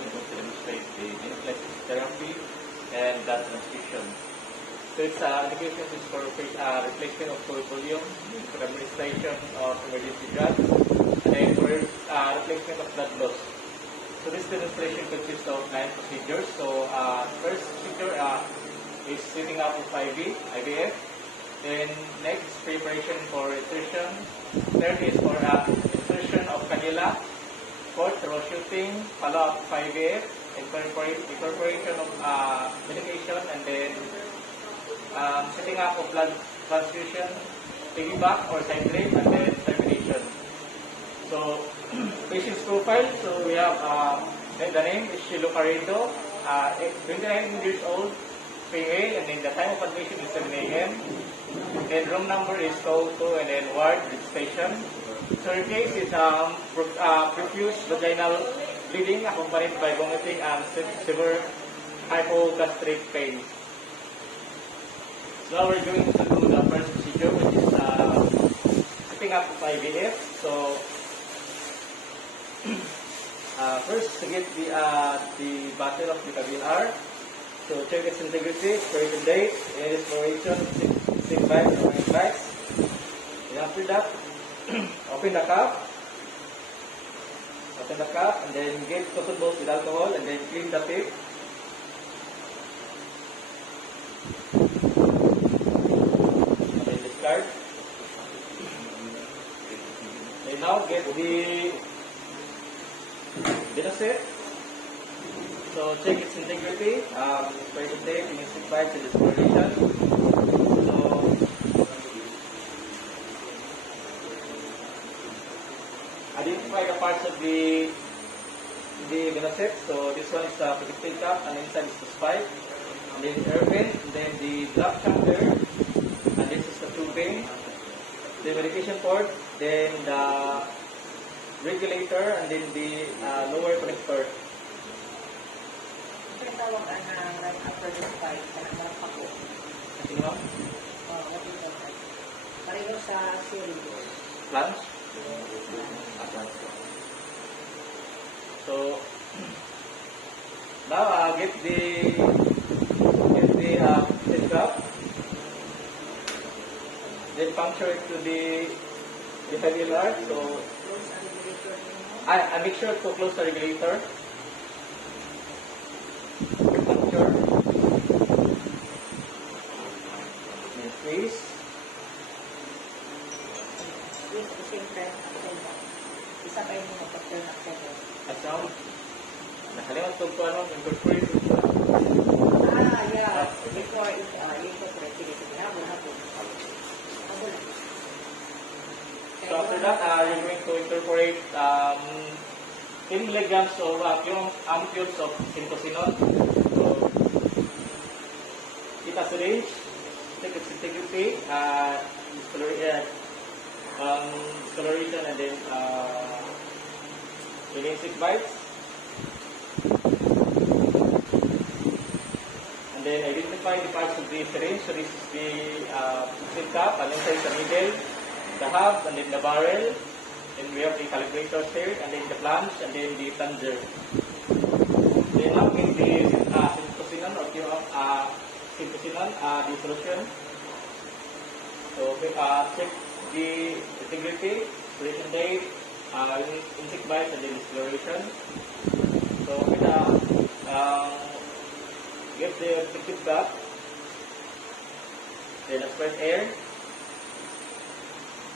we're going to demonstrate the genuflexive therapy and blood transfusion. So its indication is for replacement of volume, for administration of emergency drugs, and then for replacement of blood loss. So this demonstration consists of 9 procedures. So first procedure is setting up of IVF. Then next, preparation for insertion. Third is for insertion of cannula. Fourth, shooting, follow-up of IVF, incorporation of medication, and then setting up of blood transfusion, piggyback or citrate, and then termination. So, patient's profile. So we have the name is Shilo Carrido, 29 years old, female, and then the time of admission is 7 a.m. Then room number is code 2, and then ward registration. So her case is profuse vaginal bleeding accompanied by vomiting and severe hypogastric pain. So now we're going to do the first procedure, which is setting up of IVF. So first, to get the bottle of the KBLR. So check its integrity, expiration date, and exploration, six bites or 8 bites. And after that, open the cup. And then get cotton balls with alcohol, and then clean the tip. And then discard. And now get the set. So check its integrity, expiration date, six bites, and exploration. So identify the parts of the set. So this one is the protective cap, and inside is the spike, and then air vent, and then the black chamber, and this is the tubing, the medication port, then the regulator, and then the lower connector. Tawag na after the spike, kanang pako. Ano ba? What is that? Pareho sa cereal. Plants? Plants. So now get the cup, then puncture it to the KBLR. So I make sure to close the regulator. Puncture. And freeze. At the same time, isa pa yung mga pagkakas na kaya. At sound. Nakalimutan ko ano, incorporate ko siya. Yeah. Before it, incorporate. Sige, habol. So after that, you're going to incorporate 10 milligrams of ampules of syncosinol. So, get a syringe, take its integrity, discoloration, and then within 6 bites. And then identify the parts of the syringe. So this is the tip cap, and inside the middle, the hub, and then the barrel. Then we have the calibrator here, and then the flange, and then the plunger. Then now get the syncosinol or syncosinol, the solution. So check the integrity, expiration date, insect bites, and then discoloration. So with get the protective cap, then aspirate air,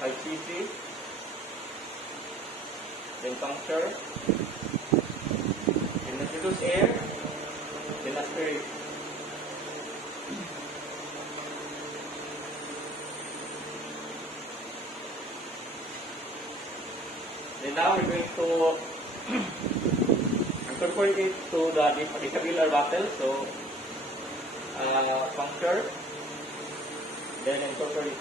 5 cc, then puncture, then introduce air, then aspirate. Then now we're going to incorporate it to the KBLR bottle. So puncture, then incorporate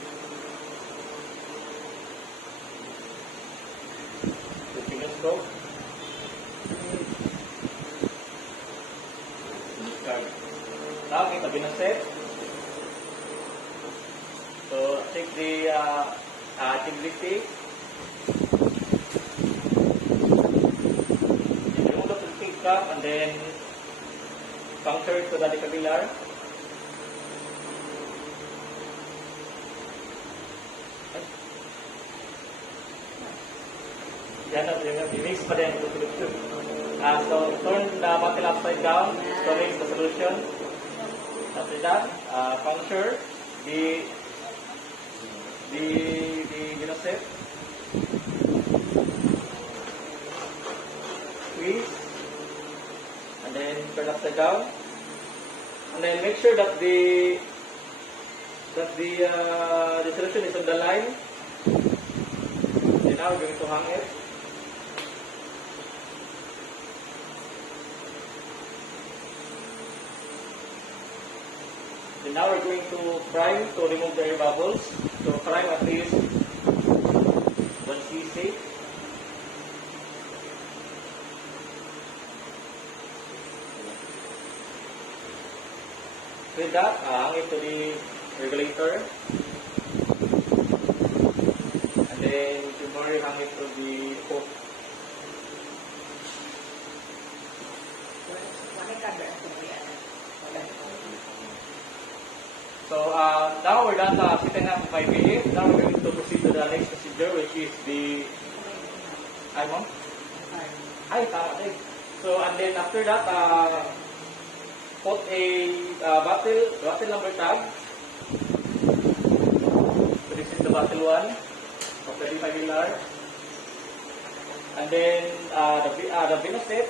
the stethoscope. Now kita binaset. So check the activity. Remove the cap, and then puncture it to the capillary. Yan na, mix pa din yung solution. So turn the bottle upside down to mix the solution. After that, puncture the Venoset. Squeeze, and then turn upside down, and then make sure that the solution is on the line. And now we're going to hang it. And now we're going to prime to remove the air bubbles. So prime at least 1 cc. With that, hang it to the regulator. And then tomorrow hang it to the hook. So now we're done setting up 5 minutes. Now we're going to proceed to the next procedure, which is the ma'am? Ay, tama din. So and then after that, put a bottle number tag. So this is the bottle 1 of the capillary. And then the Venoset.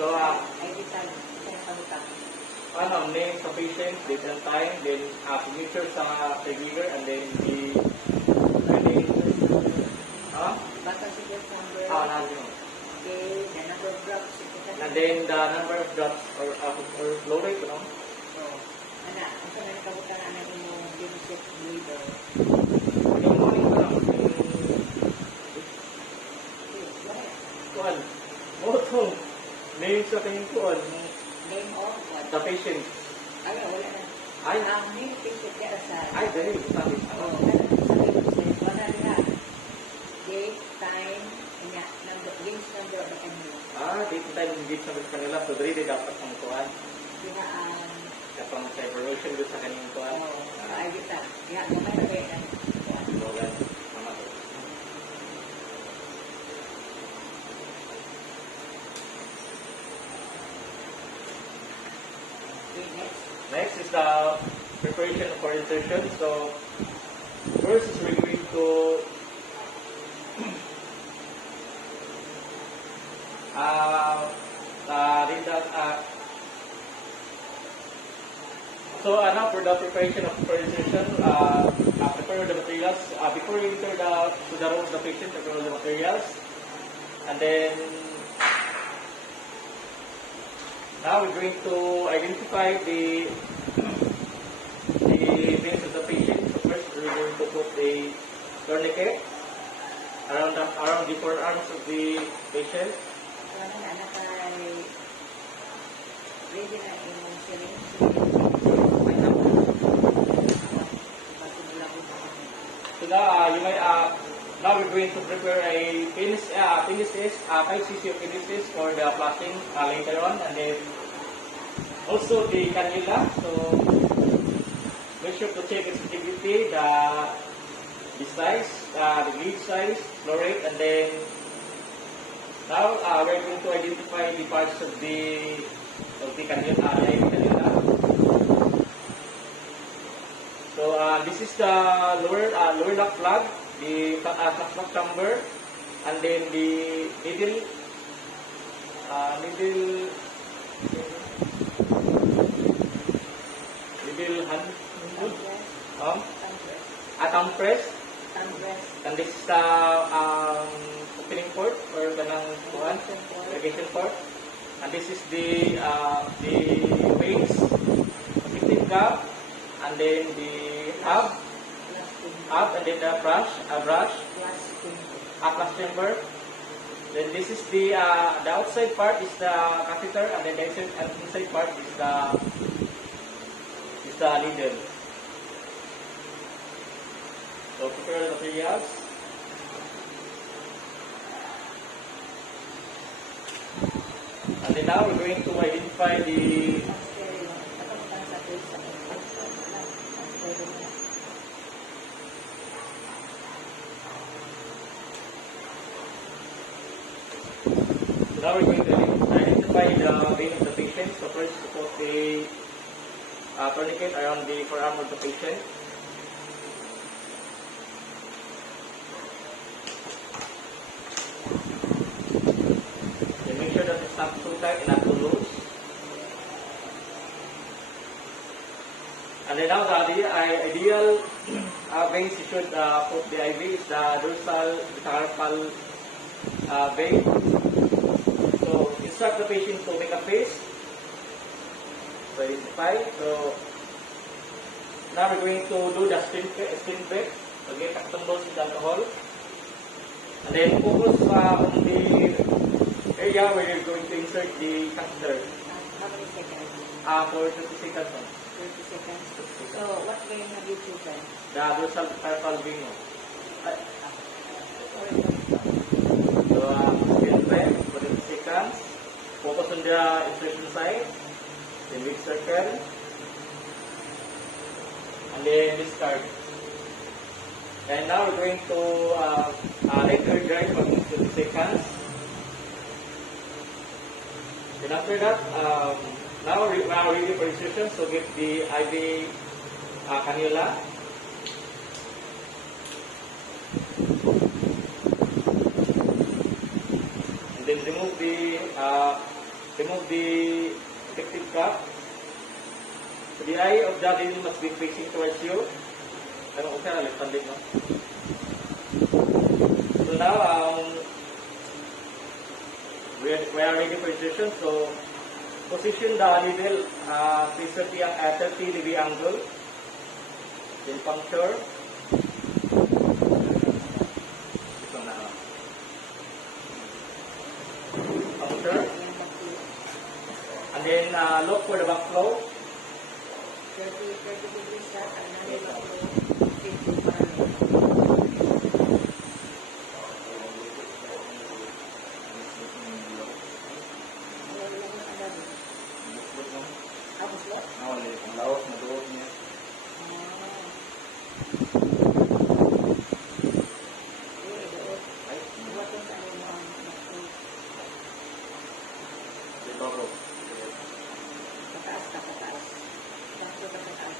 So, name sa patient, date and time, then signature sa caregiver, and then the Basta serious number. Okay, the number of drops. and then the number of drops or flow rate, no? So, ana, ang sana nakabutan na imong Venoset leader. Yung morning pa lang. Kuan. Motong. Name sa kanyang kuan. Name of what? The patient. Ay, wala na. Ay. Ang name patient kaya sa... Ay, dali. Sabi. Wala na. Date, time, games number of the enemy. Date and time hindi sa kanila. So, dali dapat ang kuan. Kaya ang... Kapag sa evaluation doon sa kanyang kuan. Ay, kita. Kaya, gamay na kaya na. Logan. Tama to. Okay, next. Next is the preparation for insertion. So, first is we're going to read that. So, now for the preparation of for insertion, prepare the materials. Before you enter to the room of the patient, prepare the materials. And then, now we're going to identify the veins of the patient. So first, we're going to put a tourniquet around the forearms of the patient. Wala na, anak ay... Ready na imong syringe. So now, now we're going to prepare a penicillin, 5 cc of penicillin for the flushing later on, and then also the cannula. So make sure to check its integrity, the size, the lead size, flow rate, and then now we're going to identify the parts of the cannula. So this is the lower duct plug, the suction chamber, and then the needle hand thumb press, and this is the opening port or kanang kuan irrigation port, and this is the veins, victim cap, and then the hub, and then the brush, plus chamber. Then this is the outside part is the catheter, and then the inside part is the the needle. So prepare the materials. And then now we're going to identify the now we're going to identify the vein of the patient. So first, put the tourniquet around the forearm of the patient. Then make sure that it's not too tight and not too loose. And then now the ideal veins you should put the IV is the dorsal carpal vein. So instruct the patient to make a face. So identify. So now we're going to do the skin break. Okay, custom dose with alcohol. And then focus on the area where you're going to insert the catheter. How many seconds? For 30 seconds. 30 seconds. So, what vein have you chosen? The dorsal carpal vein. So, skin break for 30 seconds. Focus on the insertion site. Then big circle. And then discard. And now we're going to let her dry for 20 seconds. Then after that, now we are ready for insertion. So get the IV cannula. And then remove the protective cap. So the eye of the needle must be facing towards you. So now we are ready for insertion. So position the needle at 30 degree angle. Then puncture. Puncture. And then look for the backflow. 30 degrees that, and then backflow 50 parallel. Tapos lo? Ang laos na doon niya. Ay, ito bro. Pataas ka, pataas. Bakit ka pataas?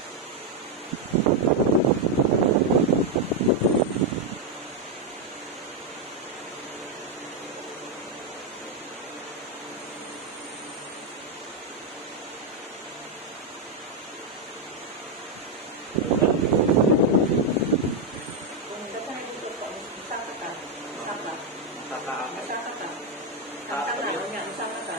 Kung datahan dito po, masaka ka. Masaka. Masaka ka. Ang tangan niya, masaka ka.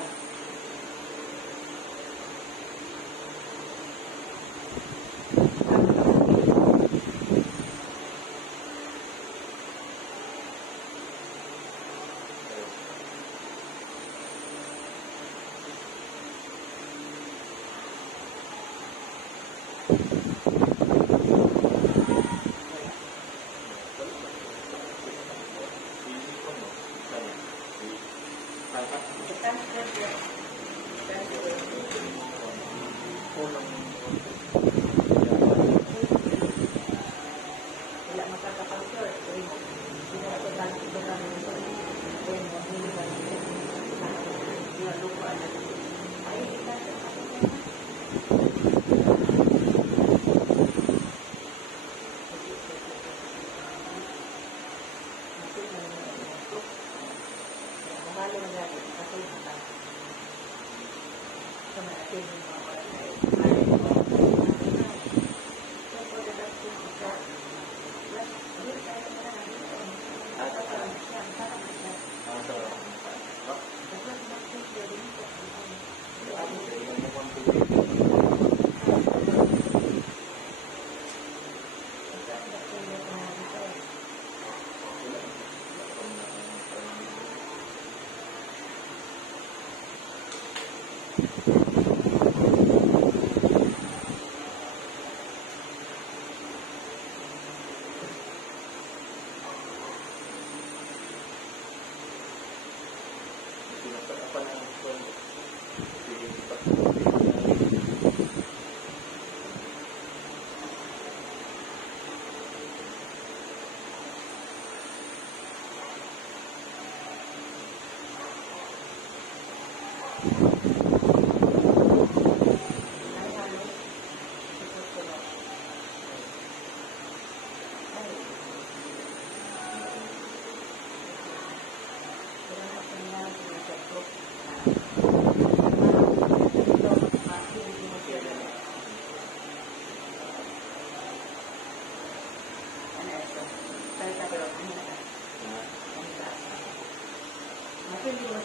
Wala makakapag-sure. Hindi na ito dahil ito kami sa hindi ba nila lupa na. Ay, hindi na.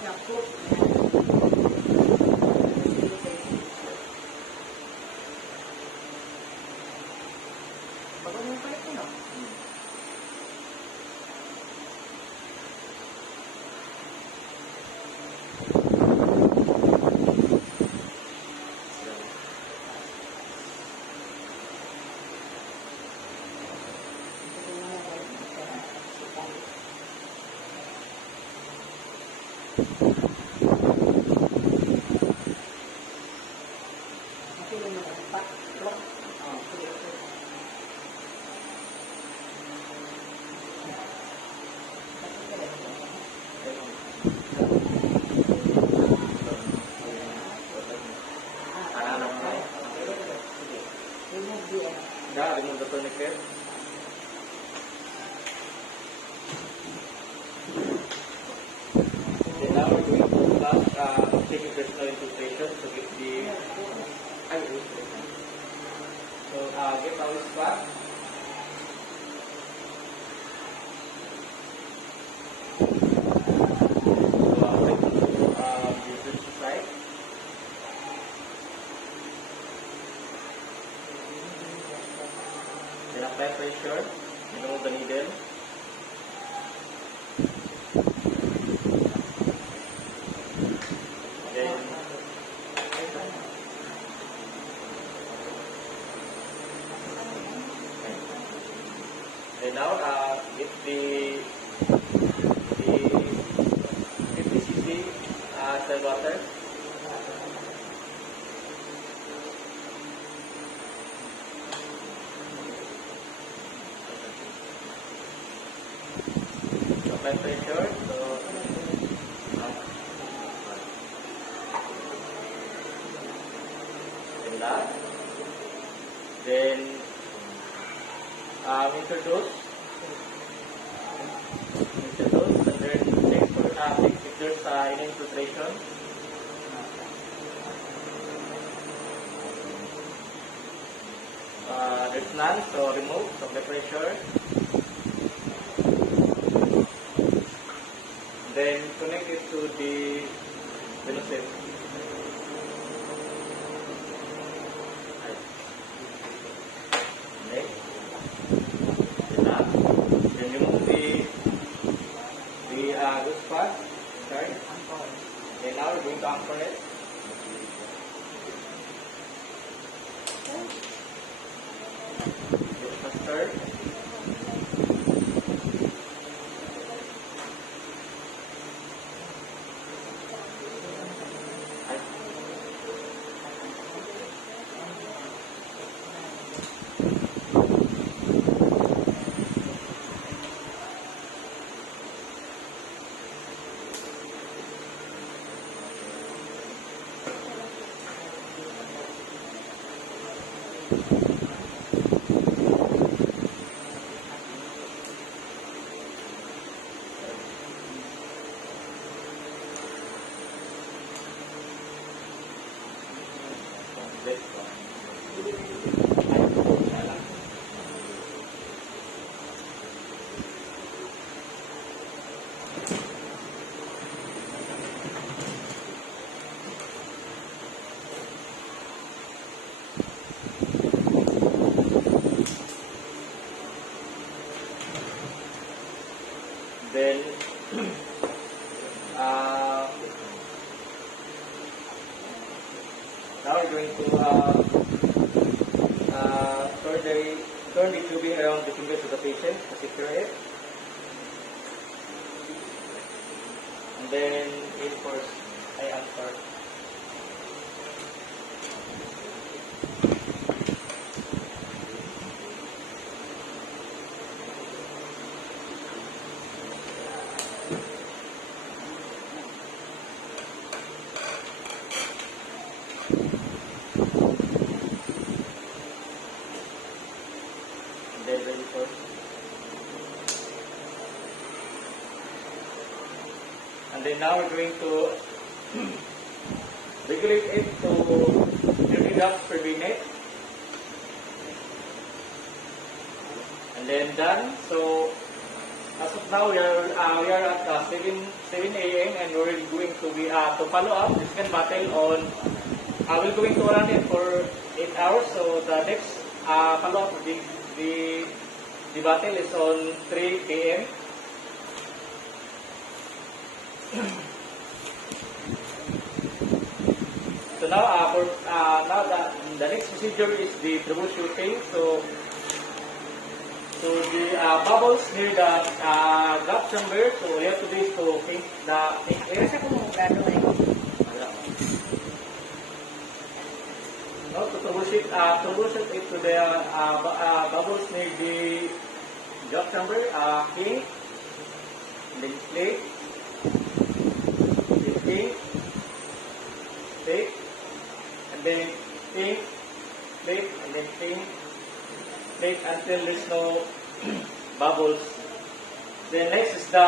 na foot. Bago mo palit yun, no? Remove the tourniquet. Okay, now we're going to start taking personal infiltration to get the so get our spot. So we're going to use this side. Then apply pressure, remove the needle. Then now get the 50 cc still water. Apply pressure. So and that. Then introduce, and then check for if there's any infiltration. There's none, so remove from the pressure. Then connect it to the velocity. Next. Then remove the good spot. Sorry. Then now we're going to anchor it. Get faster. Then now we're going to turn the tubing around the fingers of the patient to secure it. And then reinforce I anchor. Then reinforce. And then now we're going to regulate it to 30 drops per minute. And then done. So As of now, we are at 7 a.m. and we're going to be to follow up the second battle on. We're going to run it for 8 hours. So the next follow up the battle is on 3 p.m. So now, now the next procedure is the troubleshooting. So the bubbles near the gap chamber. So we have to do is to paint the air. Kasi kung gano'n eh. No, to troubleshoot it to the bubbles near the gap chamber. Pink, then plate, then pink, and then pink, plate, and then pink. Plate until there's no bubbles. Then next is the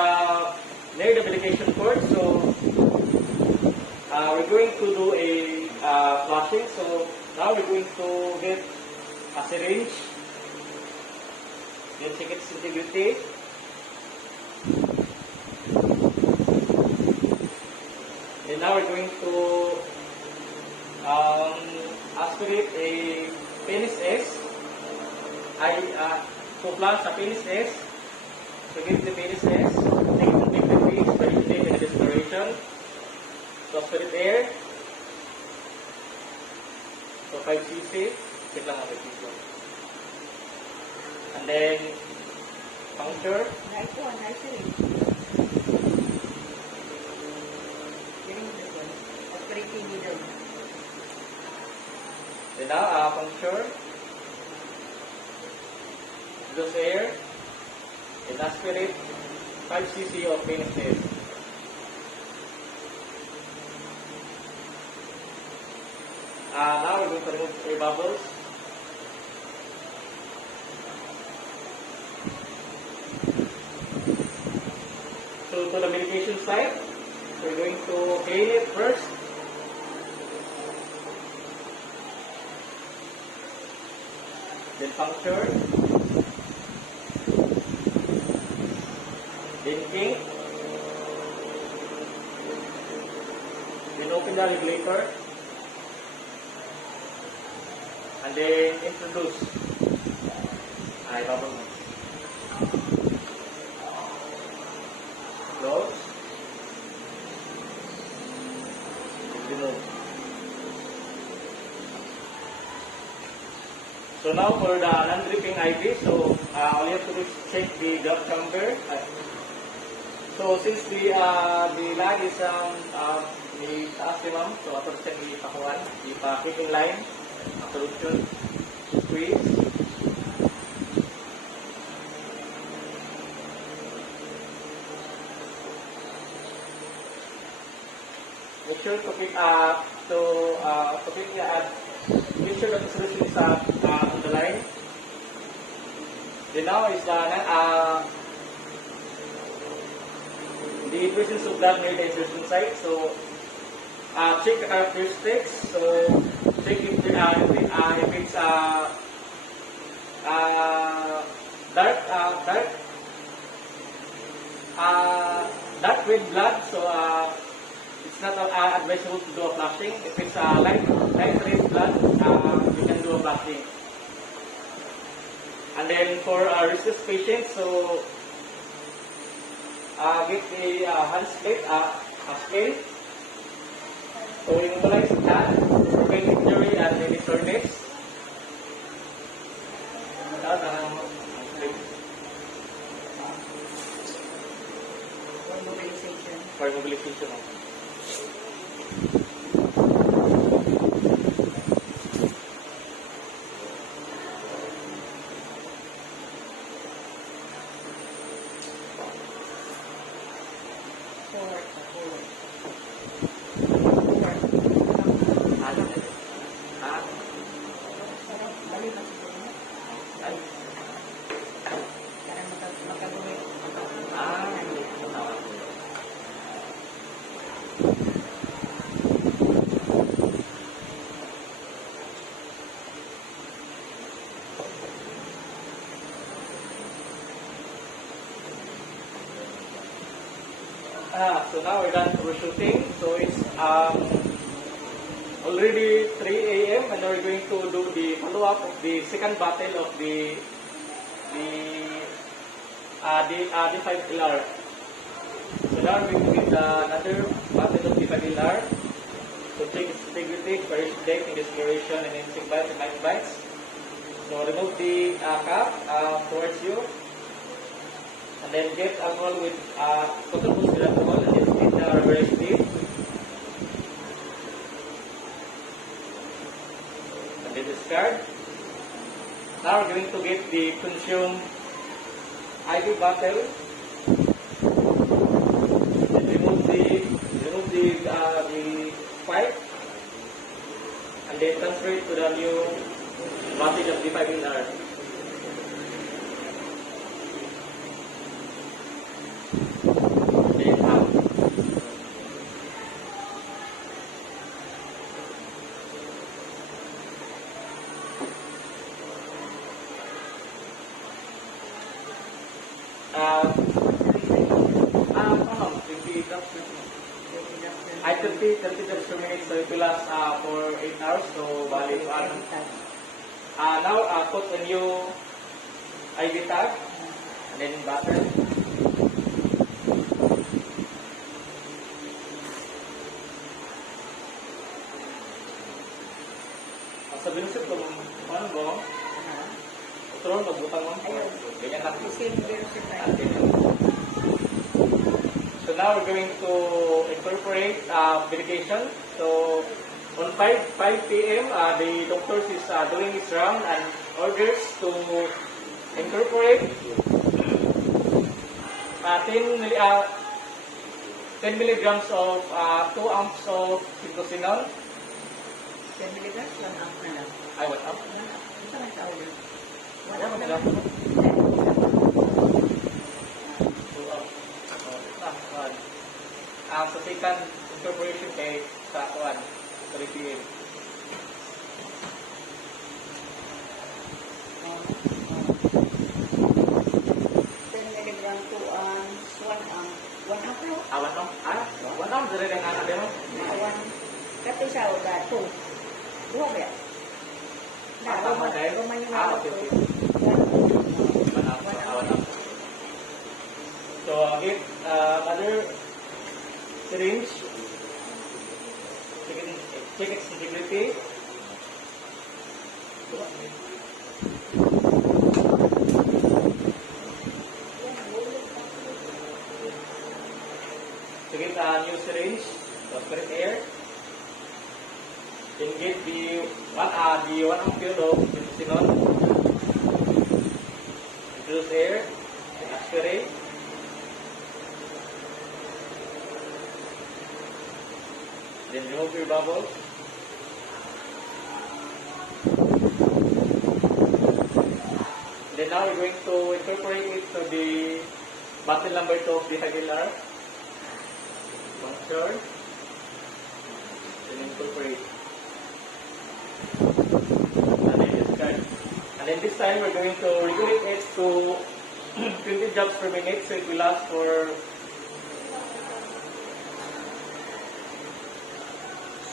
near the medication port. So we're going to do a flushing. So now we're going to get a syringe. Then check its integrity. And now we're going to aspirate a penis S. To flush the penis S, to give the penis S, take the penis by using the respiration, to aspirate air, so 5 cc, check lang ang 5 cc. And then, puncture, Nice one, nice one. Getting this one. Operating needle. then now, puncture, those air, and aspirate 5 cc of penis air. Now we're going to remove air bubbles. So to the medication site, we're going to clean it first. Then puncture. Then ink. Then open the regulator. And then introduce. Ay, bubble mo. Close. Remove. So now for the non-dripping IV, so all you have to do is check the gap chamber. So since the lag is ni taas ni ma'am, so ato siya ni pakuan, di pa kicking line, solution, squeeze. Make sure to pick make sure that the solution is on the line. Then now is the presence of blood near the insertion site. So check the characteristics. So check if it's dark red blood. So it's not advisable to do a flushing. If it's light red blood, you can do a flushing. And then for rhesus patients, so get a hand split, a scale. So immobilize that to prevent injury and any soreness. For mobilization. For mobilization. So now we're done troubleshooting. So it's already 3 a.m. and we're going to do the follow-up of the second battle of the 5LR. So now we're going to get another battle of the 5LR. So check its integrity, first deck, in exploration, and then check bites and light bites. So remove the cap towards you. And then get alcohol with cotton boots with alcohol and then split the rubberized tip. And then discard. Now we're going to get the consume IV bottle. Then remove the pipe. And then transfer it to the new bottle of the 5LR. Then out. I 30 minutes, so it will last for 8 hours, so bali now put a new IV tag and then butter. Sa binusit ko, ano ba? Turun, magbutang mo. Ganyan lang. So now we're going to incorporate medication. So on 5 p.m. The doctor is doing his round and orders to incorporate 10 milligrams of 2 ounces of Syntocinon. 10 milligrams, 1 ounce na lang. Ay, what up? 1 ounce. Ito ang tawag. 1 Ano ounce ba? lang. 2 ounces. Sa second incorporation kay sa 3 p.m. 10 milligrams, 2 ounce, 1 ounce. 1 ounce na. 1 ounce? 1 ounce rin ang nakakali mo? Kasi sa uga, 2. Duha ba yan? Tama dahil? Roman yung Okay. 1 ounce. So, get another syringe. Check its integrity. So, get a new syringe. So, correct air. Then get the 1 ampule of Syntocinon. Introduce air. And aspirate. Then remove your bubbles. Then now we're going to incorporate it to the bottle number 2 of the 5LR. Puncture. Then incorporate. And then discard. And then this time we're going to regulate it to 20 drops per minute, so it will last for.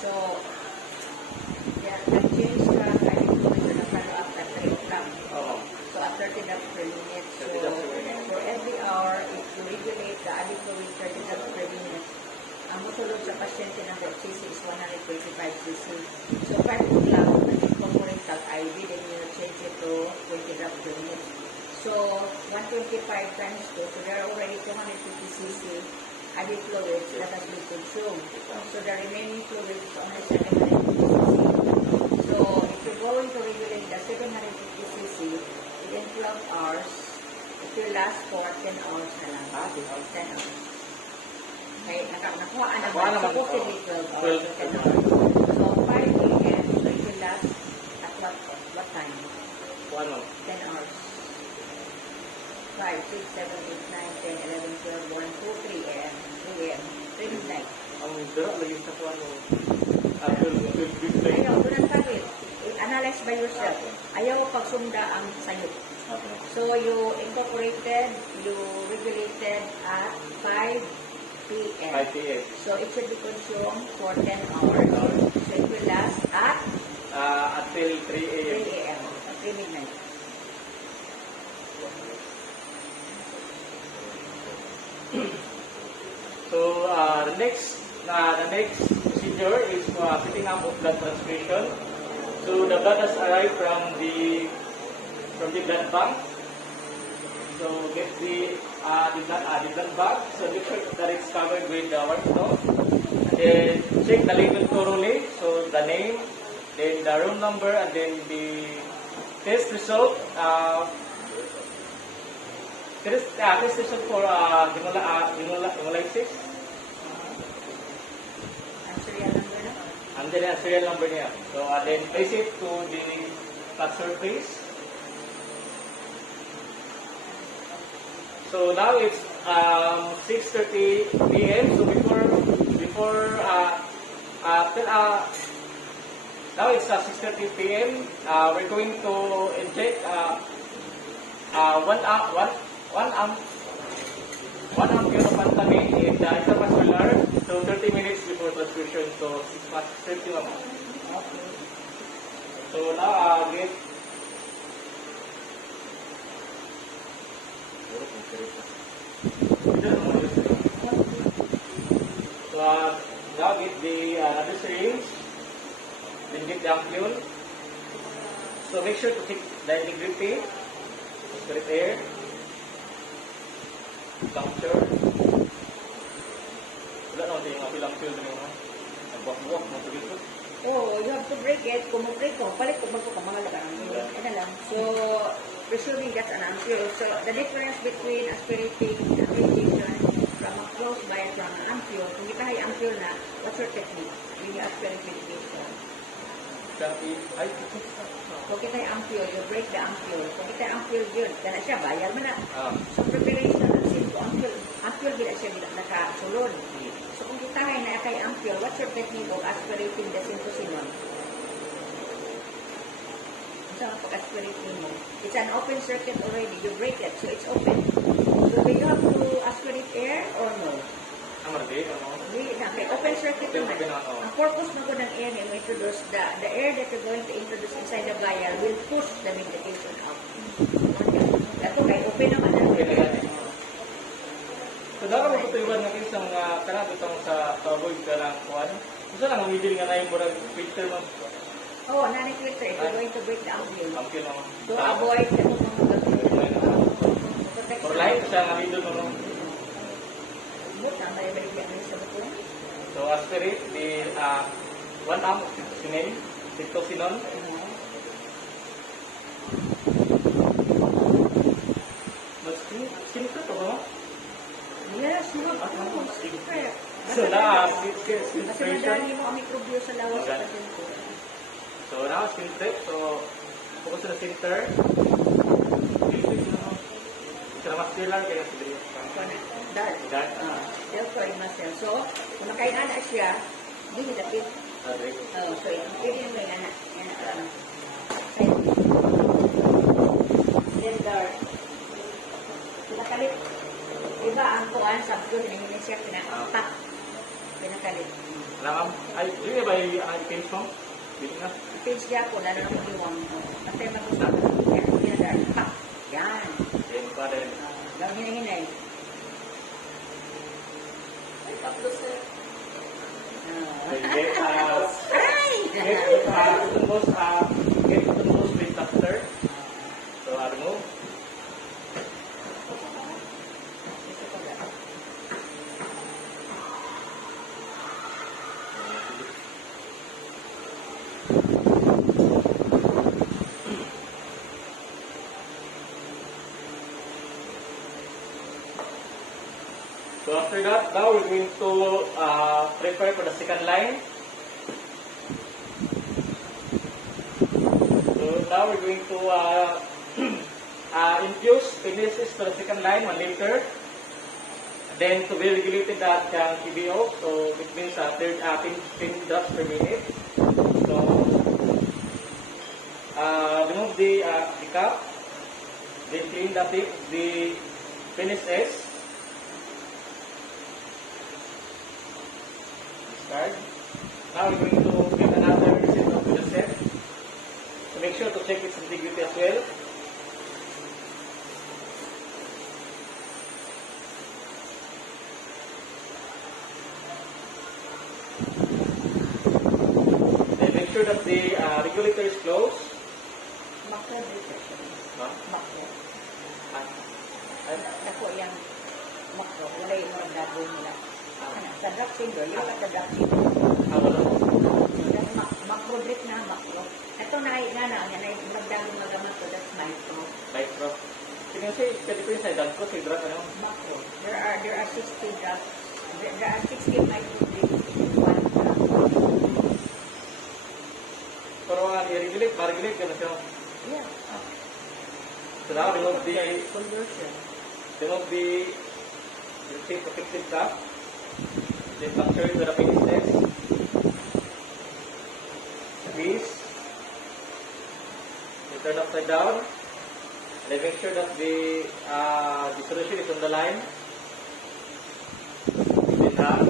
So, yeah, nag-change ka, kahit kung ito na follow-up at 3 o'clock. So, after 30 drops per minute, so, 30 drops per minute. for every hour, if you regulate the added fluid 30 drops per minute, ang musulog sa pasyente ng cc is 125 cc. So, 5 o'clock, nag-incorporate tag-IV, then you change it to 20 drops per minute. So, 125 times 2, so there are already 250 cc added fluids that has been consumed. So the remaining fluids is only 750 cc. So if you're going to regulate the 750 cc within 12 hours, it will last for 10 hours na lang. 10 hours. Okay, nakuha na ba? Supposedly 12 hours. 10 hours. So 5 a.m. so it will last at what time? 10 hours. 5, 6, 7, 8, 9, 10, 11, 12, 1, 2, 3 a.m. 3 a.m. 3 midnight. Ang dara lagi sa kuwan mo. Ayaw, doon ang kagit. Analyze by yourself. Ayaw pagsunda ang sayop. So you incorporated, you regulated at 5 p.m. 5 p.m. So it should be consumed for 10 hours. So it will last at Until 3 3 a.m. a.m. 3 midnight. So the next procedure is setting up of blood transfusion. So the blood has arrived from the blood bank. So get the blood bag. So make sure that it's covered with the white cloth. And then check the label thoroughly. So the name, then the room number, and then the test result. Test result for hemolysis. Ang serial number na? And then ang serial number niya. So then place it to the flat surface. So now it's 6:30 p.m. So now it's 6:30 p.m. We're going to inject 1 ampere of phentermine in the intravascular. So 30 minutes before transfusion. So 6:31. Okay. So now get So now get the another syringe, then get the ampule. So make sure to check the integrity, spirit air, puncture. Wala naman yung ampule na yung buwak-buwak mo ito dito. Oh, you have to break it. Kung mag-break ko, palit ko mga lagang. Ano lang. So, presuming that's an ampule. So, the difference between aspirating and radiation from a closed vial from an ampule, kung kita ay ampule na, what's your technique? When you aspirate medication. Ay, Kung kita ay ampule, you break the ampule. Kung kita ay ampule yun, dahil siya, vial mo na. ah, So, preparation na sin ko ampule bila siya nakasulod. So, kung kita ay na kay ampule, what's your technique of aspirating the syntocinon? Sa pag-aspirate mo, it's an open circuit already. You break it, so it's open. So, do you have to aspirate air or no? ang marami, ano? Hindi na. Okay, open circuit Open, naman. open, ano. Ang purpose mo ng air na introduce, the air that you're going to introduce inside the vial will push the medication out. Ito kay open naman na. Okay na yan eh. So dapat magpatuliwan ng isang kanang itong sa avoid ka lang kuhan. Gusto lang umidil nga na yung murag filter mo. Oh, nani-filter. If you're going to break the ampule. Ampule mo. To avoid the For life, siya nga lidon mo. No? Buta, may balik yan sa buto. So aspirate the 1 amp of cytosinon. Mas sinito to ba? Yes, no. Secret. So na, Kasi madali mo ang mikrobyo sa lawas sa dito. So now filter. So focus sa center. Ito na mas kailan kaya sa dito. Dahil. That. Therefore, it must So, kung nakain na siya, hindi nilapit. Okay. So, pwede mo yung anak. Yan ang Then, dark. Pinakalit. Diba, ang kuhan sa abdo, hinahinay siya, pinapak. Pinakalit. Alam, ay, hindi ba yung pinch mo? Dito na. Pinch niya po, lalo na kung iwang. Patay mo sa yan, pinadark. Pak. Yan. Then pa rin. Lang hinahinay. Get Ay! tumbos with duster. So, remove. So after that, now we're going to prepare for the second line. So now we're going to infuse penises to the second line 1 liter. Then to be regulated at TBO, so it means 10 drops per minute. So remove the cup, then clean the penis S. card. Now we're going to get another set of the set. So make sure to check its integrity as well. Then make sure that the regulator is closed. Macro detection. No? Macro. Ah, Ako yung macro. Wala yung mga dago nila. Sa drug chamber, yung sa drug chamber. wala. Macro drip na macro. Ito na magdagang magamat ko, that's micro. Micro. Tingnan siya, pwede ko yung sa edad ko, sa drug, ano? Macro. There are 60 drugs. There are 60 micro drips in 1 drug. Pero i-regulate, ma-regulate ka na siya. Yeah. So now, remove the Conversion. tape protective cap. Then puncture the rapid test. Squeeze. Then turn upside down. Then make sure that the solution is on the line. Then hang.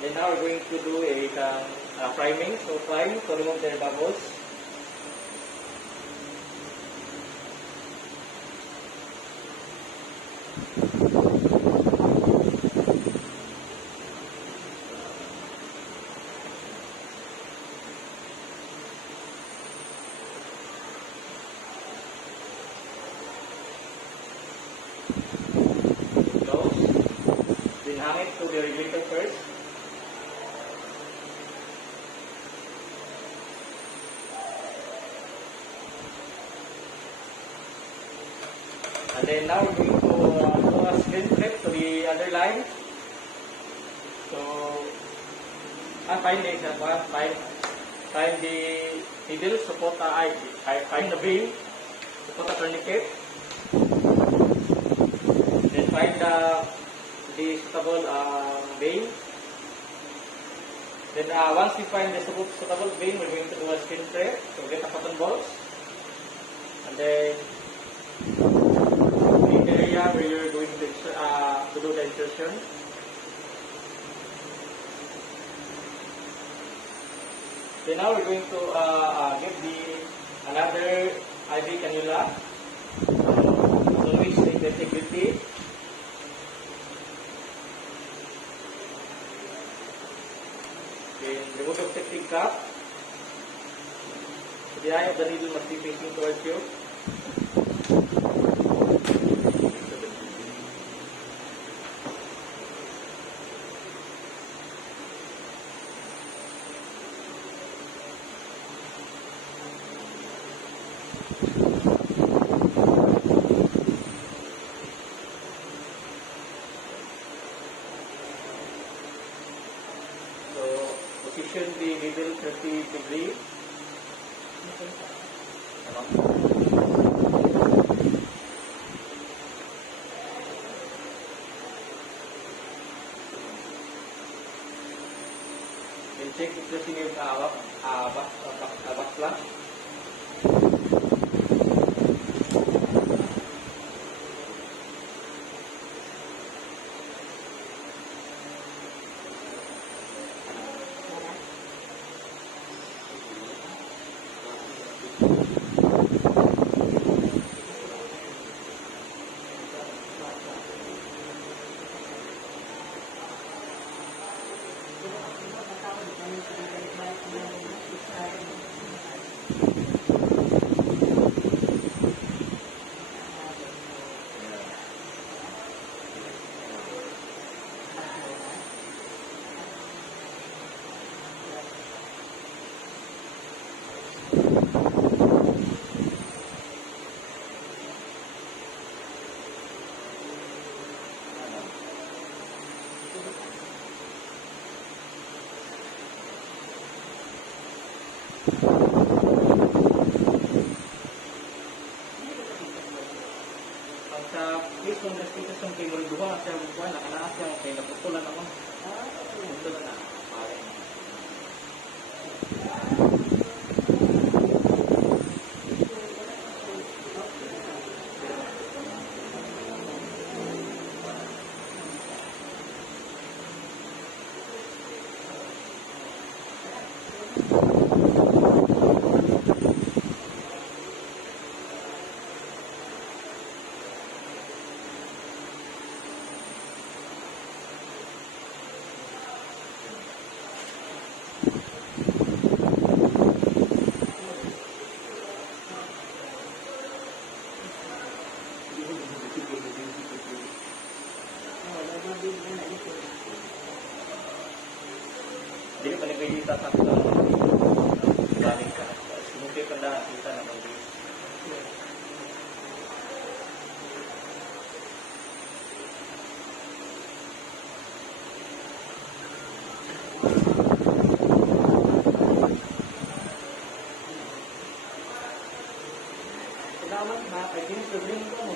Then now we're going to do a priming. So prime to remove the bubbles. Close. Then hang it to the regulator first. And then now we're going to do a spin flip to the other line. So, find the needle, support find the vein, support the tourniquet. Then find the suitable vein. Then once we find the suitable vein, we're going to do a spin flip. So get a cotton balls. And then in the area where you're going to do the insertion. Then now we're going to get another IV cannula. So always take the integrity. Then remove the safety cap. The eye of the needle must be facing towards you. Position the needle 30 degrees. Then check if the single backslash. nila nakita na mag-break. Salamat na, ay din ko mo.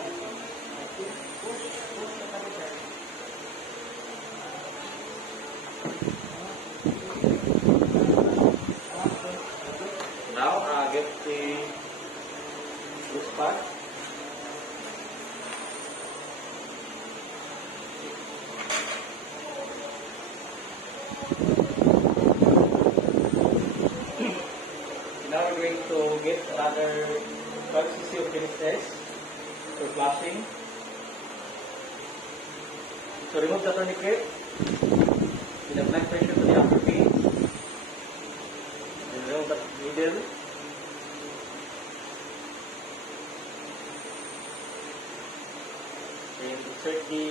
Push na kami sir. Now, get the loose part. Now we're going to get another 12cc of Genesis for flashing. So remove the tourniquet with a black pressure to the upper pin. And remove the needle. And insert the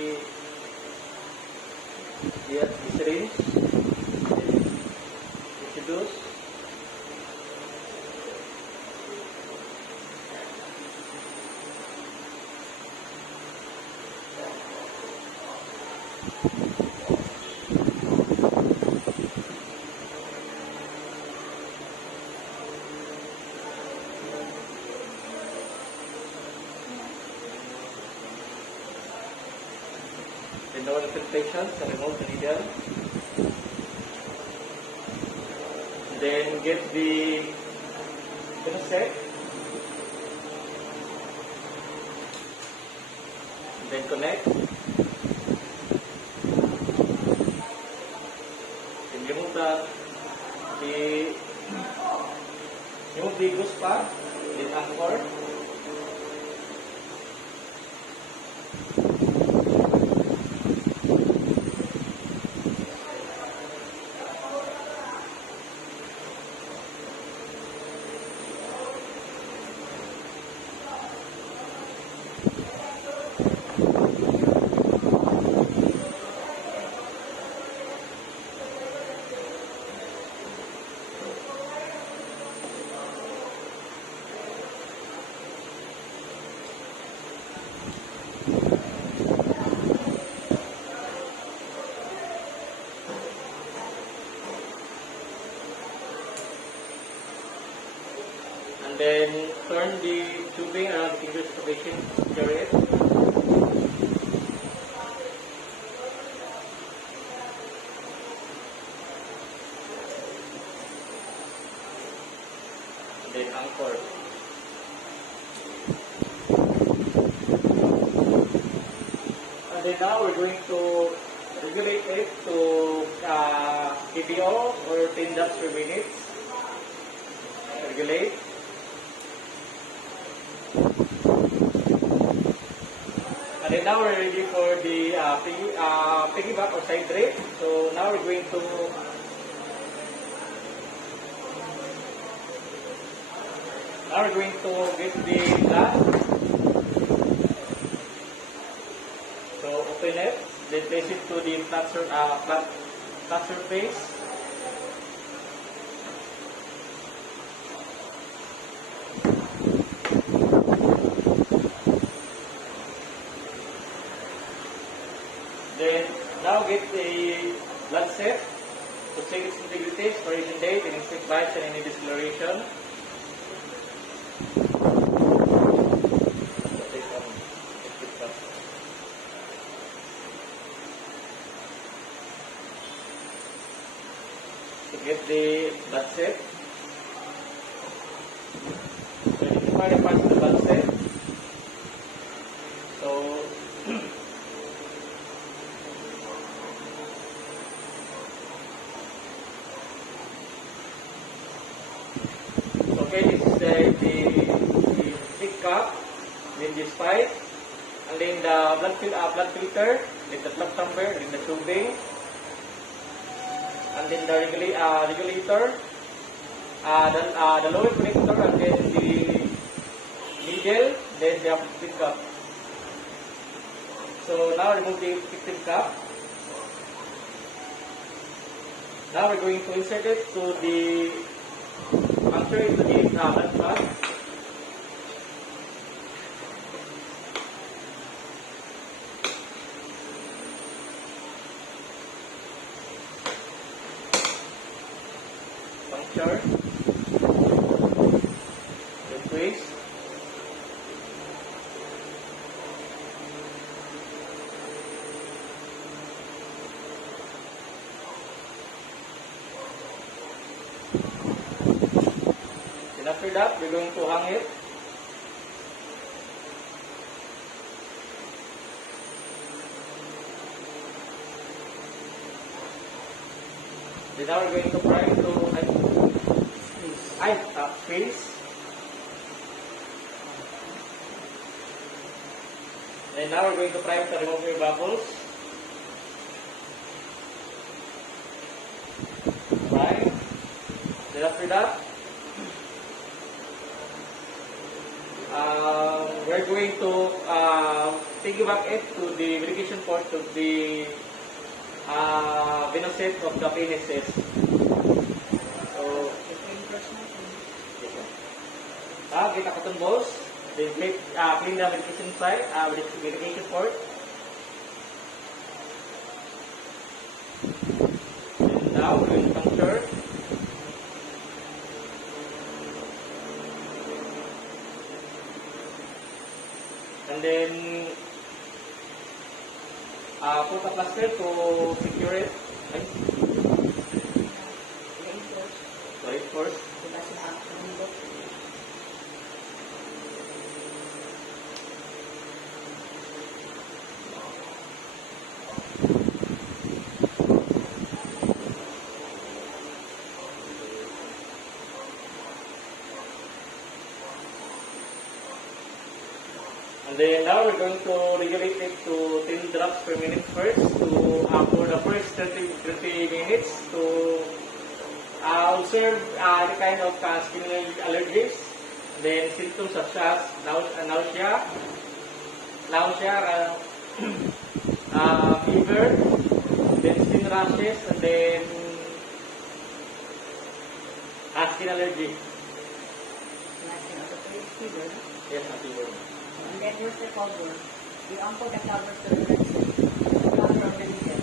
syringe. Introduce. Then no infiltration, so remove the needle. Then get the set. Then connect. Then remove the goose pad, then anchor. And then turn the tubing around the fingers of the patient, secure it. And then anchor. And then now we're going to regulate it to KBO or 10 drops per minute. Regulate. And then now we're ready for the piggyback or side drape. So now we're going to get the glass. So open it, then place it to the flat surface. Then now get the blood set to check its integrity, expiration date, and insect bites and any discoloration. To get the blood set, identify the parts of the blood set. So okay, this is the thick cup, then this pipe, and then the blood filter, then the plug tumbler, then the tubing, and then the regulator, the lower connector, and then the needle, then the applicative cup. So now remove the applicative cup. Now we're going to insert it to the puncture into the blood clot. Puncture. Then twist. Then after that, we're going to hang it. Then now we're going to fry to freeze. And now we're going to fry to remove your bubbles. Fry. Then after that, we're going to piggyback it to the verification port of the venoset of the penises. So, get a cotton balls, then clean the medication side, medication port. And now we're going to puncture. And then put a plaster to secure it. Reinforce. And then now we're going to regulate it to 10 drops per minute first to for the first 30 minutes to observe the kind of skin allergies, then symptoms such as nausea, fever, then skin rashes, and then skin allergy. Yes, fever. And then here's the cover. You uncle the cover to the blood cell. Not from the needle.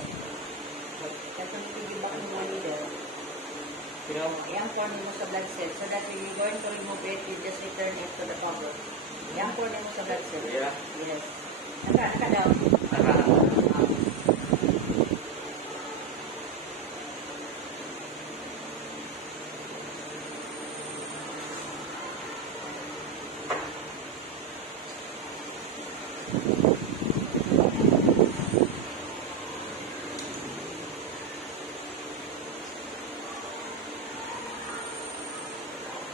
That's when you give back the needle. You know, I-anchor mo sa blood cell so that when you're going to remove it, you just return it to the cover. I-anchor mo sa blood cell. Yeah. Yes. Naka daw.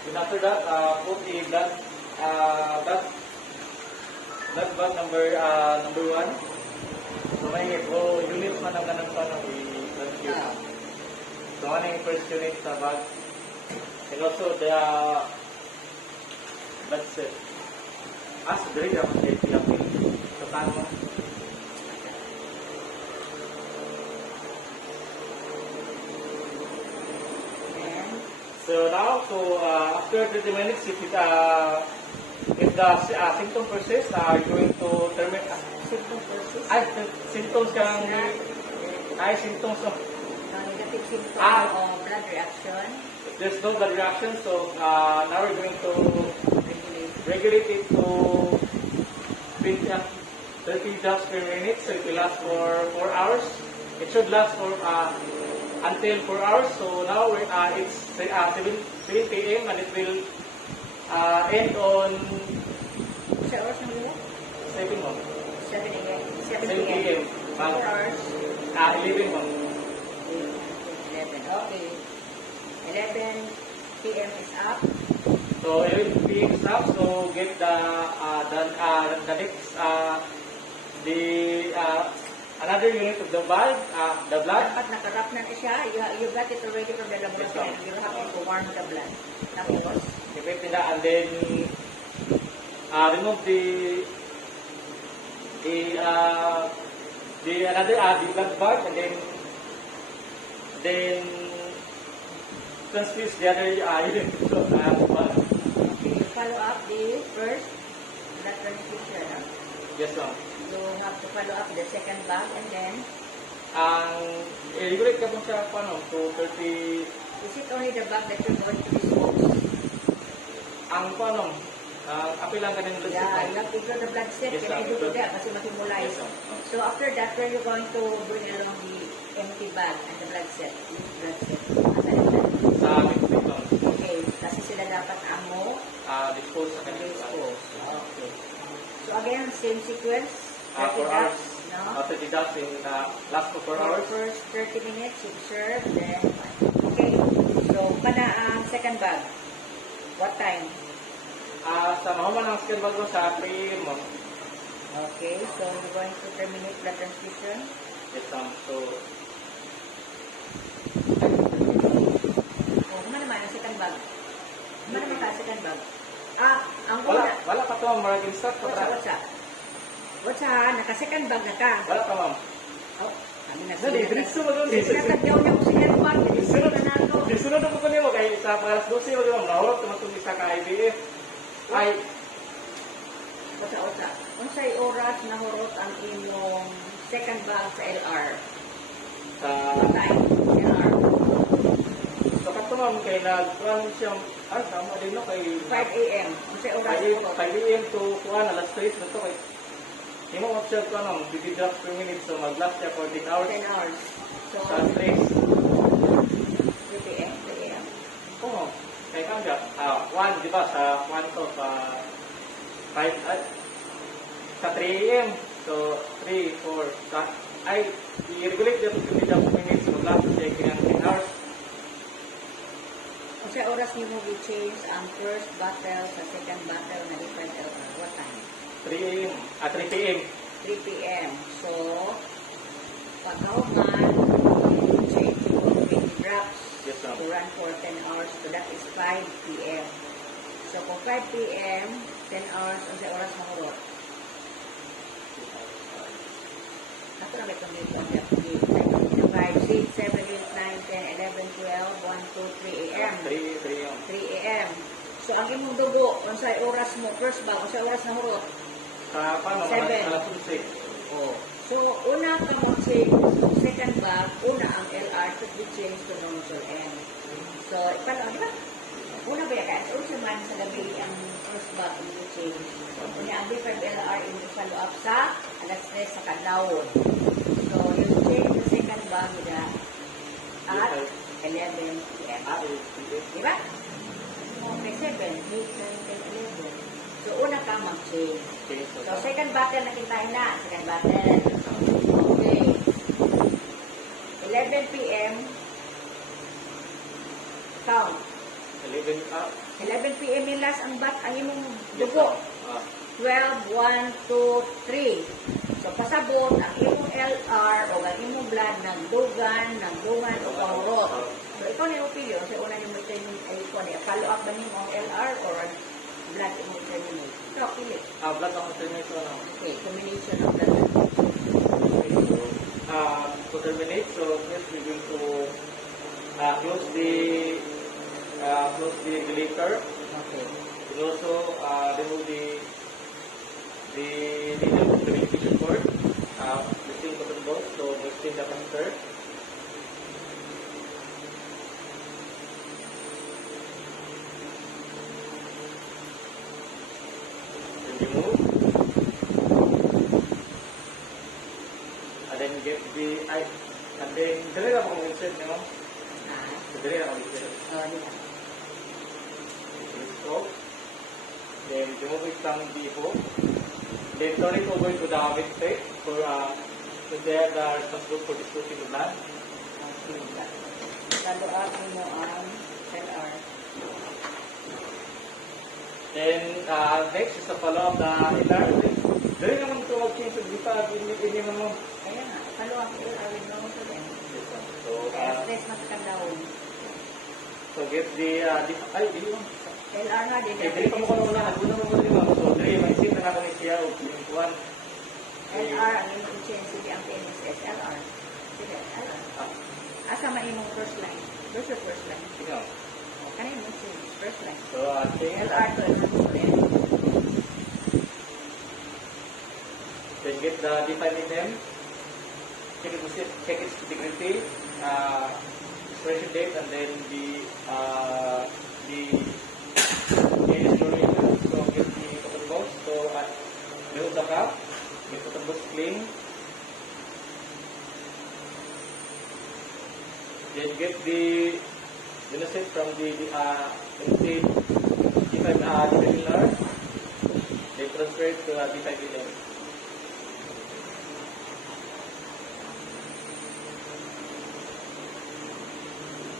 then after that, put a blood bag number 1. So may unit man ang ganang pa ng blood cube. So ano yung first unit sa bag? And also the blood cell. So dali dapat kayo pilapin. So paano? So now, after 30 minutes, if the symptom persists, you're going to terminate. Symptom versus Symptoms kang symptoms of negative symptom Ah. of blood reaction. there's no blood reaction. So now we're going to Regulate. regulate it to 30 drops per minute. So it will last for 4 hours. It should last for until 4 hours. So now it's 7 p.m. and it will end on Sa oras ng nila? 7 mo. 7 a.m. 7 7 p.m. p.m. 4 hours. 11 mo. 11. Okay. 11 p.m. is up. So 11 p.m. stop. So get the next another unit of the blood. The blood. Dapat nakarap na siya. You got it already from the laboratory. Yes, You have to warm the blood. Tapos, Depende na, and then remove the blood bag, and then transfuse the other unit. So, but, Okay, you follow up the first blood transfusion. yes, ma'am. You have to follow up the second bag and then, Ang i-regulate ka po siya paano? To 30, is it only the bag that you're going to dispose? ang paano? Apil lang ka din ulit. Yeah, you have to do the blood set. Yes, Can I ma'am. do to that? Kasi makimulay. Yes, ma'am. So after that, where you going to bring along the empty bag and the blood set? Yung blood set. Asa yung blood? Sa amin dito. Okay, kasi sila dapat amo Dispose sa kanila. dispose. Okay. So again, same sequence. 30 4 hours. drops, no? 30 drops in last for 4 For hours. first 30 minutes, you serve, then okay. So, kana ang second bag. What time? Sa mahuman ng skill bago sa 3 mo. Okay, so you're going to terminate blood transfusion. Yes, ma'am. So, Oh, kumana naman ang second bag. Kumana naman ka second bag. Ang wala, una. wala pa to ang maraging start. What's up? What's up? Naka-second bag na ka. Wala pa, ma'am. Oh, kami na Dali, diretso mo doon. Sinatagyaw niya ko sa airport. Disunod na ako. Disunod ako pa niyo kay sa paras 12 mo ma'am. Nahurot naman itong isa ka IBF. Ay, What's up? Unsay oras nahurot ang imong second bag sa LR? sa What time? LR. sa kato ma'am kay nag-run siya. Ay, tama din no kay 5 a.m. Unsay oras 5 nahurot? AM to kuan alas 3 na to kay. Imo mo siya ko nang 50 drops per minute so mag-last siya 14 hours. 10 hours. So, Sa 3. 3 p.m. 3 a.m. Oo. Kaya kang siya, 1, di ba, sa 1 to, 5, sa 3 a.m. So, 3, 4, ay, i-regulate dito 50 drops per minute, so mag-last siya kanyang 10 hours. Unsay oras nimo gi-change ang first bottle sa second bottle na different LR? What time? 3 a.m. 3 p.m. 3 p.m. So, pagkauman, you change to 20 drops Yes, ma'am. to run for 10 hours. So, that is 5 p.m. So, kung 5 p.m., 10 hours, ang oras mahurot. Ako na may dito. 5, 6, 7, 8, 9, 10, 11, 12, 1, 2, 3 a.m. 3 a.m. 3 a.m. So, ang imong dugo, unsay oras mo, first bag, unsay oras na hurot? Sa paano, 7. alas 11. Oh. So, una ka mo change, second bag, una ang LR to be changed to nozzle N. So, paano, di ba? Una ba yan? So, man sa gabi ang first bag yung change. Una ang different LR in the follow up sa alas 3 sa kadlawon. So, you change the second bag nila at 11 p.m. Di ba? Okay, 7, 8, 9, 10, 11. So, una ka mag-change. Okay, So, second battle na kintahin na. Second battle. Okay. 11 p.m. Count. 11 11 p.m. yung last ang ang imong dugo. 12, 1, 2, 3. So, pasabot ang imong LR o ang imong blood nagdugan o pahurot. So, ikaw na yung opinion. So, una yung determine ay ikaw na follow up ba niyo ang LR or blood yung determinate. Ikaw, pili. blood ang terminate ano. Okay, combination of blood. To terminate, so first we're going to close the regulator. Okay. And also remove the needle from the ventilation cord. Lifting cotton balls, so lifting the canister. Then remove. And then get and then dali na akong insert nyo. Ah, Dali na akong insert. di ba? Stop. Then remove it from the hook. Then turn it over to the oven tray for they are the responsible for disposing the blood. Okay, follow up mo ang LR. Then next is the follow up the LR. Dali naman ito mag-change sa dita. Hindi mo. Kaya nga, follow up LR with no to them. So, Kaya stress mas kagawin. so get the di mo. LR nga din. Eh, dali pa mo ko na una mo din mo. So, dali mag-isip na natin siya o pinikuan. LR, ang imong change, sige ang PNSS, LR. Sige, LR. Asa man imong first line? Where's your first line? Sige. Oh, kanina mo siya. First line. So, ating LR to LR. then get the defined name, check its integrity, expiration date, and then the duration. So get the cotton balls. So remove the cap, get cotton balls clean. Then get the unit from the empty D5 defiler. Then transfer it to D5 name.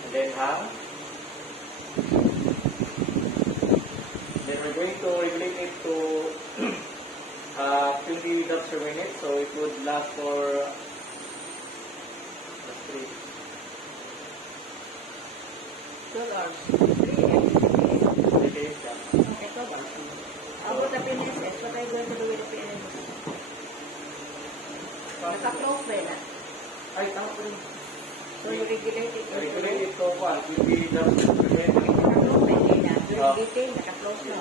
And then hang. Then we're going to regulate it to 20 drops per minute, so it would last for 3. 12 hours. 3 every days. Okay, 12 hours. How about the PNSS? What are you going to do with the PNSS? Naka-close ba yun? Ay, tama po rin. So you regulate it. Regulate it to 20 drops per minute. Naka-close ba yun na? Ah. Detail, naka-close na.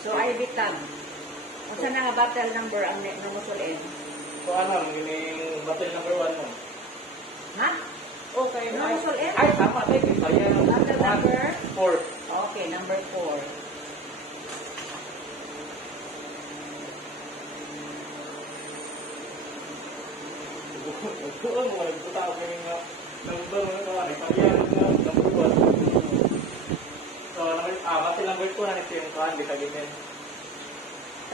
So IB tab. Kung saan nga battle number ang numusulin? So ano, yung battle number 1 mo? Ha? Okay, numusulin? Ay, tama. Ayan. Battle number? 4. Okay, number 4. Doon mo, nagpunta ako yung number mo na nagpapayaan ng number 1. So, battle number 2 na nito yung kaan, di kagimin.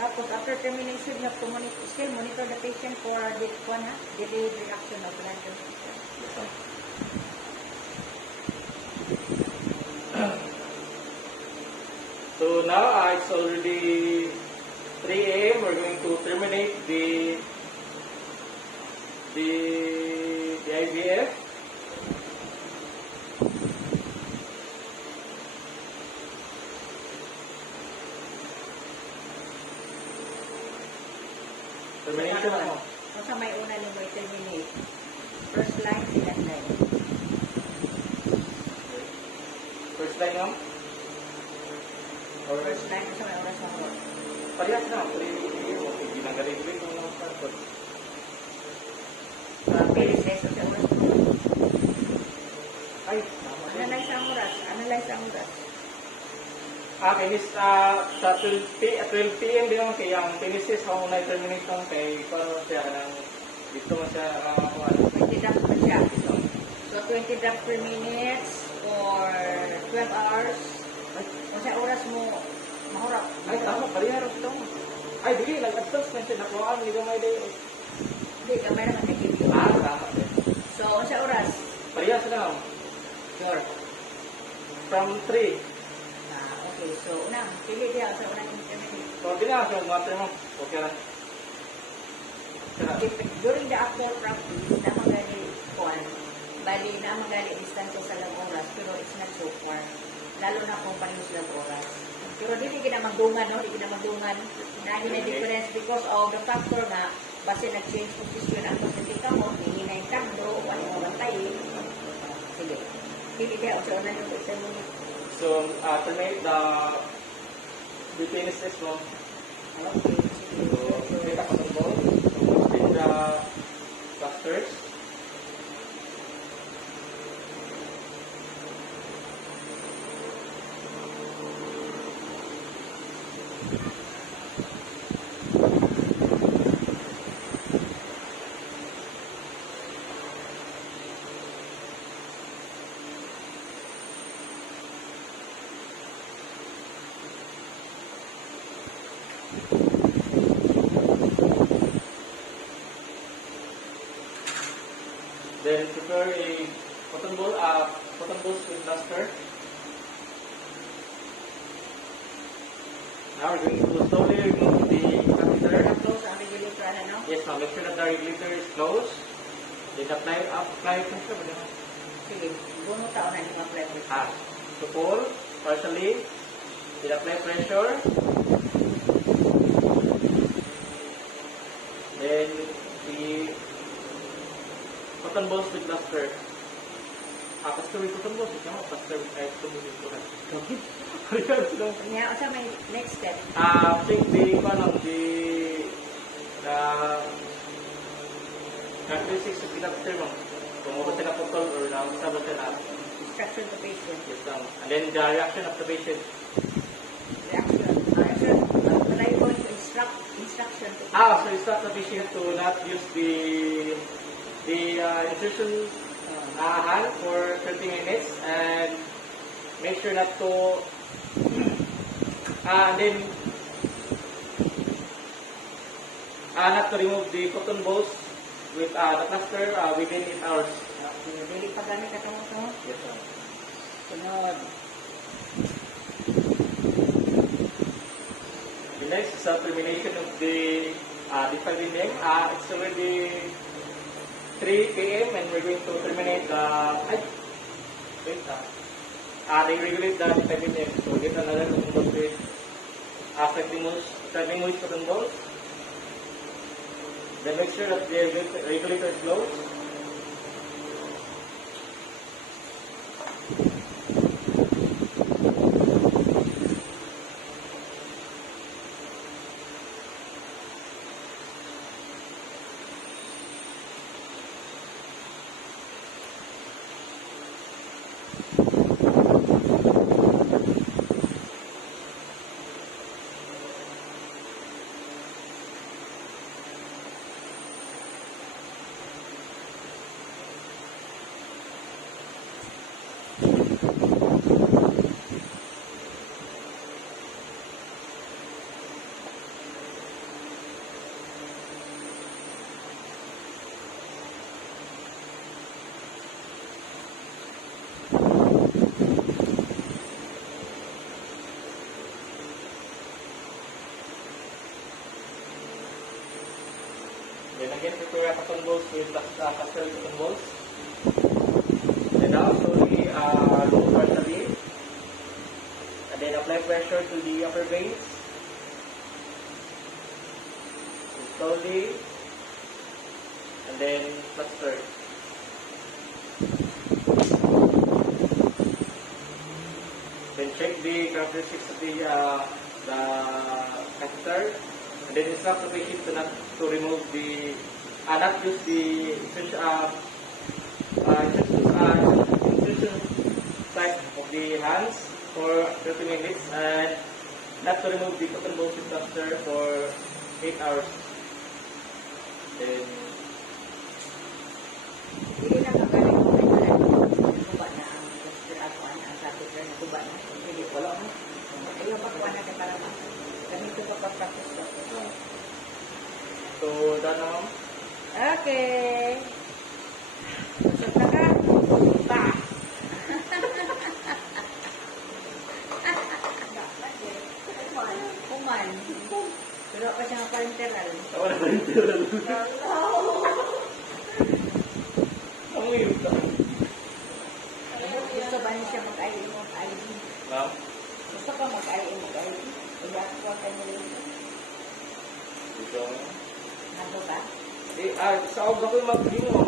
Tapos, after termination, you have to still monitor the patient for delayed reaction of blood transfusion. So now it's already 3 a.m. We're going to terminate the IVF. Termination mo. Kung sa may una nyo may terminate. First line, second line. First line mo? Or First line, kung sa may oras mo. parehas na. 3 a.m. Okay, ginagaling ko yung mga passport. PNSS, kung sa oras mo. Ay, tama. Analyze ang oras. Analyze ang oras. Kinis sa 12 p.m. din naman kaya ang kinesis ako na terminate nung kay paano siya ng dito mo siya 20 drops pa siya. So, 20 drops per minute for 12 hours. Kung sa oras mo, mahurap. ay tama parehas ito. Ay dili nag-advance na siya nakuhaan ni gamay day. Hindi, kamay naman nag-give you. Tama din. So, kung sa oras, Parehas lang. sure. From 3. Okay, so una, pili dia sa unang intermediate. So di na so matter mo. Okay na. During the outdoor practice, na magali kuan, bali na magali distance sa lang oras, pero it's not so far. Lalo na kung panihos lang oras. Pero di kita magdungan, no? Di kita magdungan. Dahil na difference because of the factor na base nag-change position ang pacific mo, hihina yung takbo, ano mo bantay. Sige. Pili dia sa unang intermediate. So terminate the PNSS mo. Okay, sige. So make up on ball. Spin the clusters. Then prepare a cotton balls with plaster. Now we're going to slowly remove the catheter. Close ang regulator, ano? Yes, now make sure that the regulator is closed. Then apply pressure. Sige, bunot tao na yung apply pressure. To pull partially. Then apply pressure. Then the cotton balls with plaster. Tapos plaster with cotton balls. Ikaw, plaster with cotton balls ito na. Kapit. Kanya, o sa may next step. Check the, characteristics of plaster mo. Kung mo ba sila putol or sa ba sila. Instruction to patient. Yes lang. And then the reaction of the patient. Reaction. But I want to instruction to So instruct the patient to not use the insertion hand for 30 minutes and make sure not to and then not to remove the cotton balls with the plaster within 8 hours. Dili pa gani ka to. Yes, sir. Sunod. The next is termination of the defibrilling. It's already 3 p.m. and we're going to terminate the they regulate the defibrilling. So get another cotton ball with 30 minutes cotton balls. Then make sure that the regulator is closed. Then again, prepare cotton balls with plaster cotton balls. Then now slowly roll partially. And then apply pressure to the upper veins. Slowly. And then plaster. Then check the characteristics of the catheter. And then instruct the patient to remove the, not use the insertion side of the hands for 30 minutes and not to remove the cotton balls with plaster for 8 hours. Then, Dili na magaling ko ito kuba na ang doctor ako ang catheter na kuba na. Dili wala mo. Ayaw pa kuba na para ma. Ganito pa pag-practice ko. so done now. Okay. Busog na ka? Ba? Kuman. Pero pa siya ng parenteral. Ako na ba yung tiral? Ang weird ka. Gusto ba niya siya mag-ID mo? ID? Ma'am? Gusto ka mag-ID mo? ID? Iba ko ka niya rin. Dito. Nando ka? Sa og ako mag-limo.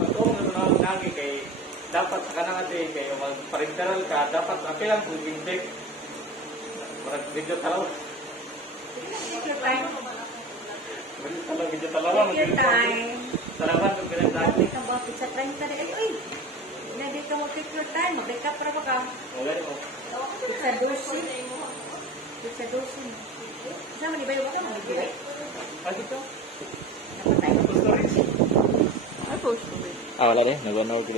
Ito ang nangi kay dapat sa kanang ate kay mag-parenteral ka dapat apilang kung index. Parang video talaw. Take your time. Video talaw. Take your time. Salamat kung pinagdaan. Take ang bakit sa 30 na. Ay, hindi ka mo take your time. Mag-break up para ka. Magani mo. It's a dosin. It's a dosin. Sama ni Bayo ka mo. Hindi. Dito. Napatay. Storage. Ay, post ko. Wala din. Nag-1 hour ko